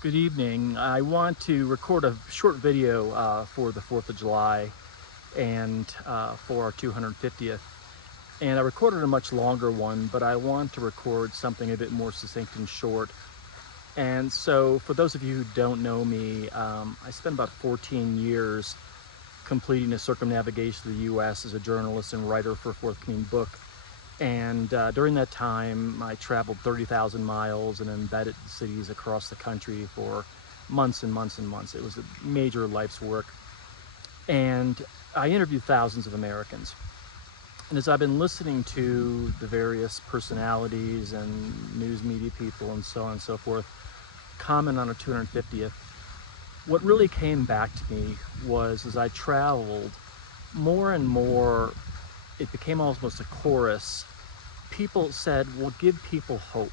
Good evening. I want to record a short video for the 4th of July and for our 250th. And I recorded a much longer one, but I want to record something a bit more succinct and short. And so for those of you who don't know me, I spent about 14 years completing a circumnavigation of the U.S. as a journalist and writer for Fourth Coming Book. And during that time, I traveled 30,000 miles and embedded cities across the country for months and months and months. It was a major life's work. And I interviewed thousands of Americans. And as I've been listening to the various personalities and news media people and so on and so forth comment on our 250th, what really came back to me was, as I traveled, more and more, it became almost a chorus. People said, well, give people hope.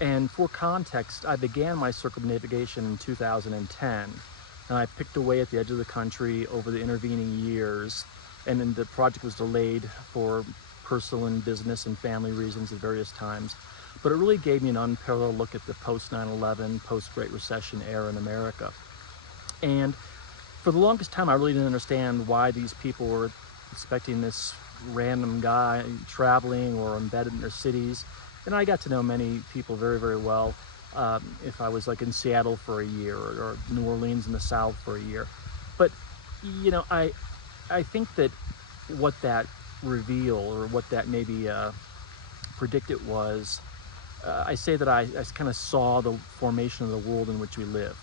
And for context, I began my circumnavigation in 2010, and I picked away at the edge of the country over the intervening years, and then the project was delayed for personal and business and family reasons at various times. But it really gave me an unparalleled look at the post 9/11, post-Great Recession era in America. And for the longest time, I really didn't understand why these people were expecting this random guy traveling or embedded in their cities. And I got to know many people very, very well. If I was like in Seattle for a year or New Orleans in the South for a year. But, you know, I think that what that revealed, or what that maybe predicted, was, I say that I kind of saw the formation of the world in which we live.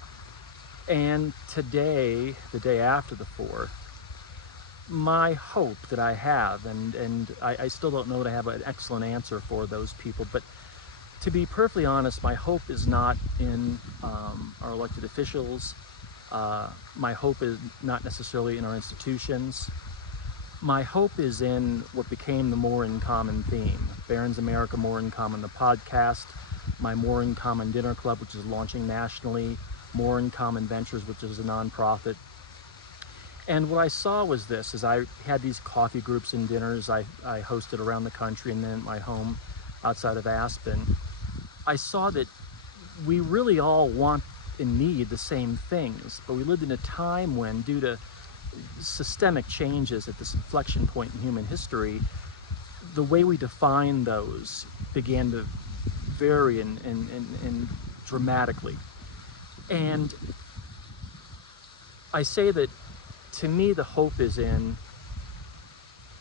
And today, the day after the 4th, my hope that I have, and I still don't know that I have an excellent answer for those people, but to be perfectly honest, my hope is not in our elected officials. My hope is not necessarily in our institutions. My hope is in what became the More in Common theme. Barron's America More in Common, the podcast, my More in Common Dinner Club, which is launching nationally, More in Common Ventures, which is a nonprofit. And what I saw was this: as I had these coffee groups and dinners I hosted around the country and then at my home outside of Aspen, I saw that we really all want and need the same things, but we lived in a time when, due to systemic changes at this inflection point in human history, the way we define those began to vary and dramatically. And I say that, to me, the hope is in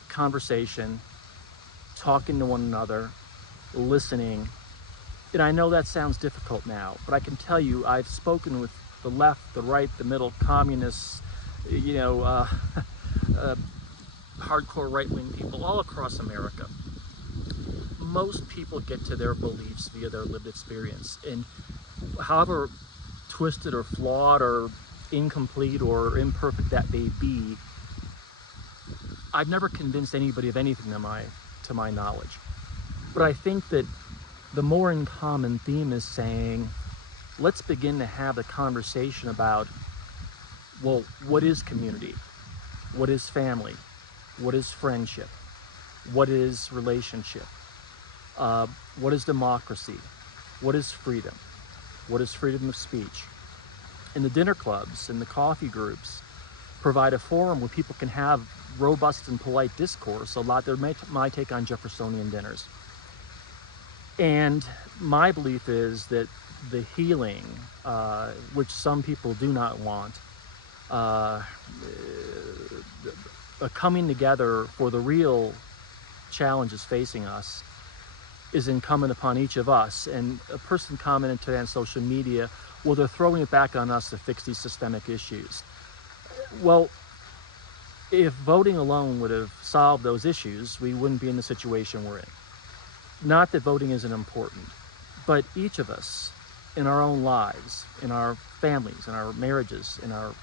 conversation, talking to one another, listening. And I know that sounds difficult now, but I can tell you, I've spoken with the left, the right, the middle, communists, hardcore right-wing people all across America. Most people get to their beliefs via their lived experience. And however twisted or flawed or incomplete or imperfect that may be, I've never convinced anybody of anything to my knowledge. But I think that the More in Common theme is saying, let's begin to have a conversation about, well, what is community? What is family? What is friendship? What is relationship? What is democracy? What is freedom? What is freedom of speech? And the dinner clubs and the coffee groups provide a forum where people can have robust and polite discourse, a lot they're my take on Jeffersonian dinners. And my belief is that the healing, which some people do not want, a coming together for the real challenges facing us, is incumbent upon each of us. And a person commented today on social media, well, they're throwing it back on us to fix these systemic issues. Well, if voting alone would have solved those issues, we wouldn't be in the situation we're in. Not that voting isn't important, but each of us, in our own lives, in our families, in our marriages, in our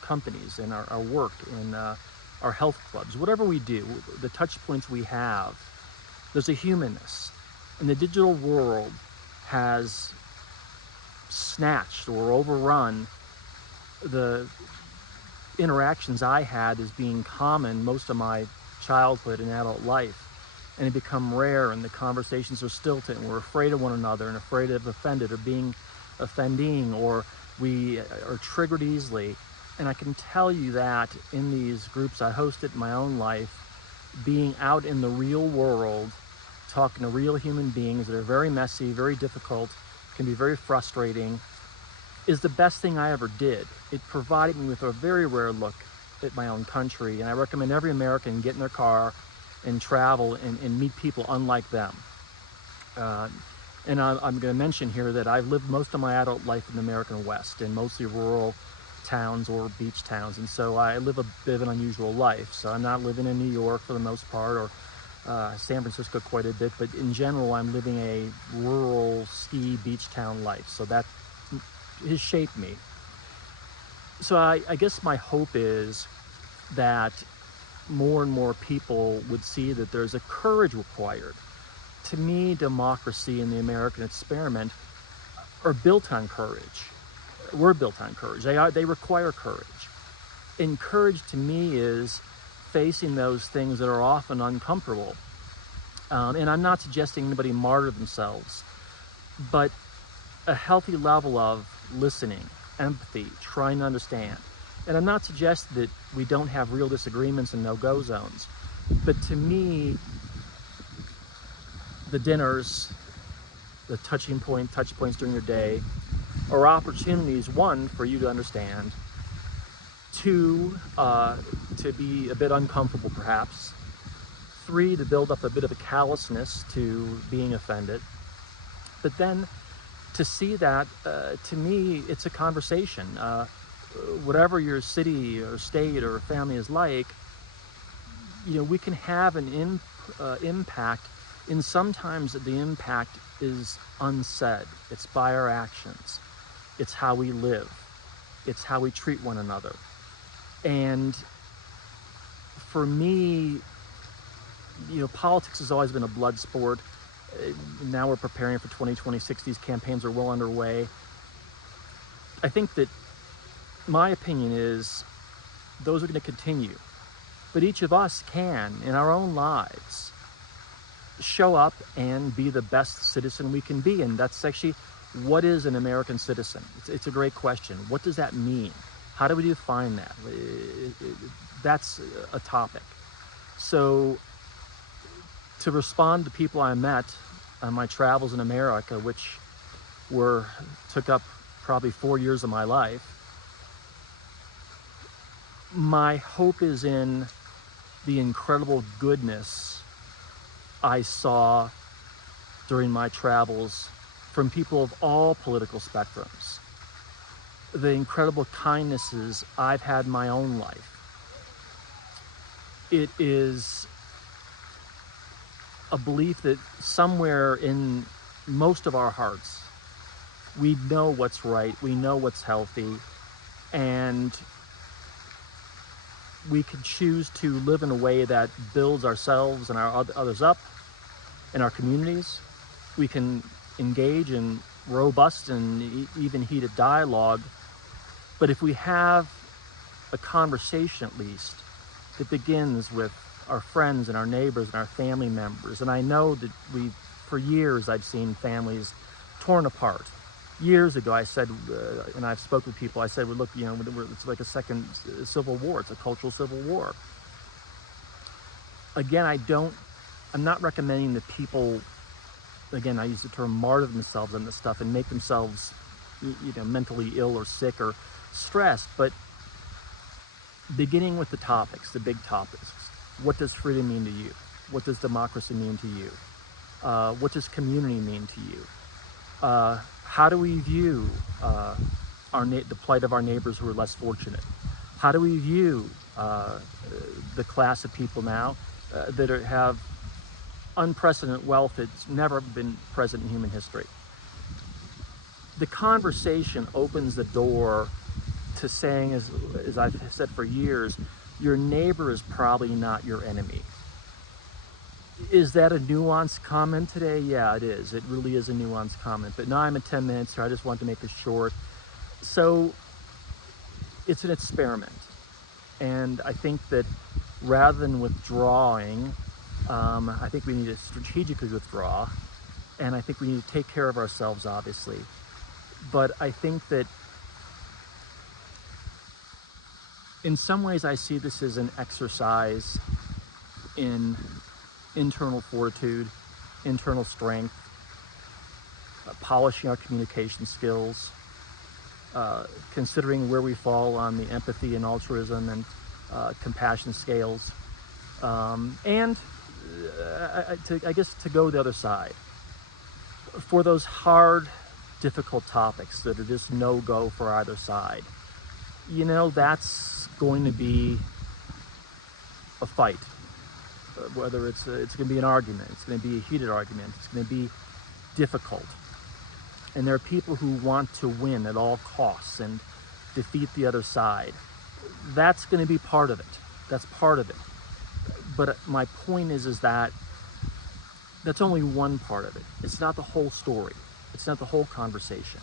companies, in our work, in our health clubs, whatever we do, the touch points we have, there's a humanness. And the digital world has snatched or overrun the interactions I had as being common most of my childhood and adult life. And it become rare, and the conversations are stilted, and we're afraid of one another and afraid of offended or being offending or we are triggered easily. And I can tell you that in these groups I hosted in my own life, being out in the real world, talking to real human beings that are very messy, very difficult, can be very frustrating, is the best thing I ever did. It provided me with a very rare look at my own country, and I recommend every American get in their car and travel and meet people unlike them. And I'm going to mention here that I've lived most of my adult life in the American West, in mostly rural towns or beach towns, and so I live a bit of an unusual life. So I'm not living in New York for the most part, or San Francisco quite a bit, but in general I'm living a rural ski beach town life, so that has shaped me. So I guess my hope is that more and more people would see that there's a courage required. To me, democracy and the American experiment are built on courage. We're built on courage. They require courage. And courage to me is facing those things that are often uncomfortable. And I'm not suggesting anybody martyr themselves, but a healthy level of listening, empathy, trying to understand. And I'm not suggesting that we don't have real disagreements and no-go zones, but to me, the dinners, the touch points during your day, are opportunities, one, for you to understand, two, to be a bit uncomfortable perhaps, three, to build up a bit of a callousness to being offended, but then to see that, to me, it's a conversation. Whatever your city or state or family is like, we can have an impact, and sometimes the impact is unsaid. It's by our actions. It's how we live. It's how we treat one another. And for me, politics has always been a blood sport. Now we're preparing for 2026. These campaigns are well underway. I think that my opinion is those are going to continue. But each of us can, in our own lives, show up and be the best citizen we can be. And that's actually, what is an American citizen? It's a great question. What does that mean? How do we define that? That's a topic. So to respond to people I met on my travels in America, which took up probably 4 years of my life, my hope is in the incredible goodness I saw during my travels from people of all political spectrums, the incredible kindnesses I've had in my own life. It is a belief that somewhere in most of our hearts, we know what's right, we know what's healthy, and we can choose to live in a way that builds ourselves and our others up in our communities. We can engage in robust and even heated dialogue. But if we have a conversation, at least, that begins with our friends and our neighbors and our family members, and I know that for years I've seen families torn apart. Years ago, I said, and I've spoken with people, I said, well, look, it's like a second civil war. It's a cultural civil war. Again, I'm not recommending that people, again, I use the term martyr themselves on this stuff and make themselves, mentally ill or sick or stressed, but beginning with the topics, the big topics. What does freedom mean to you? What does democracy mean to you? What does community mean to you? How do we view the plight of our neighbors who are less fortunate? How do we view the class of people now that have unprecedented wealth that's never been present in human history? The conversation opens the door to saying, as I've said for years, your neighbor is probably not your enemy. Is that a nuanced comment today? Yeah, it is. It really is a nuanced comment. But now I'm at 10 minutes here. I just want to make it short. So it's an experiment. And I think that rather than withdrawing, I think we need to strategically withdraw. And I think we need to take care of ourselves, obviously. But I think that in some ways I see this as an exercise in internal fortitude, internal strength, polishing our communication skills, considering where we fall on the empathy and altruism and compassion scales, and I guess to go the other side. For those hard, difficult topics that are just no-go for either side, you know, that's going to be a fight. Whether it's going to be an argument, it's going to be a heated argument, it's going to be difficult. And there are people who want to win at all costs and defeat the other side. That's going to be part of it. That's part of it. But my point is that that's only one part of it. It's not the whole story. It's not the whole conversation.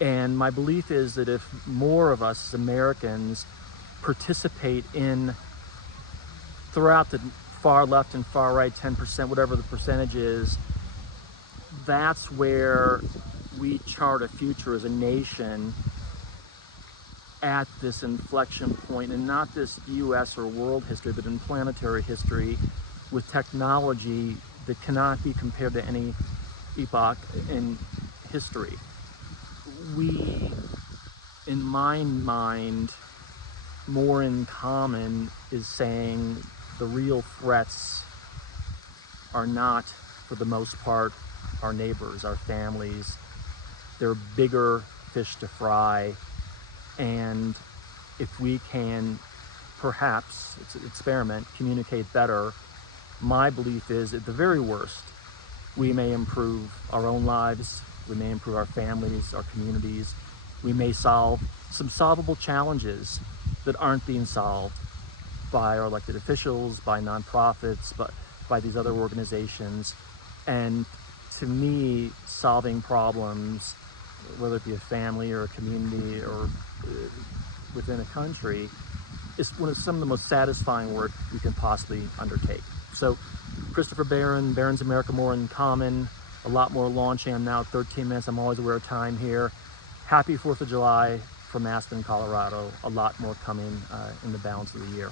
And my belief is that if more of us as Americans participate in, throughout the far left and far right, 10%, whatever the percentage is, that's where we chart a future as a nation at this inflection point, and not this US or world history, but in planetary history, with technology that cannot be compared to any epoch in history. We, in my mind, more in common is saying the real threats are not, for the most part, our neighbors, our families. They're bigger fish to fry. And if we can, perhaps, it's an experiment, communicate better, my belief is, at the very worst, we may improve our own lives, we may improve our families, our communities, we may solve some solvable challenges that aren't being solved by our elected officials, by nonprofits, but by these other organizations. And to me, solving problems, whether it be a family or a community or within a country, is one of some of the most satisfying work we can possibly undertake. So Christopher Barron, Barron's America More in Common, a lot more launching. I'm now 13 minutes. I'm always aware of time here. Happy 4th of July from Aspen, Colorado. A lot more coming in the balance of the year.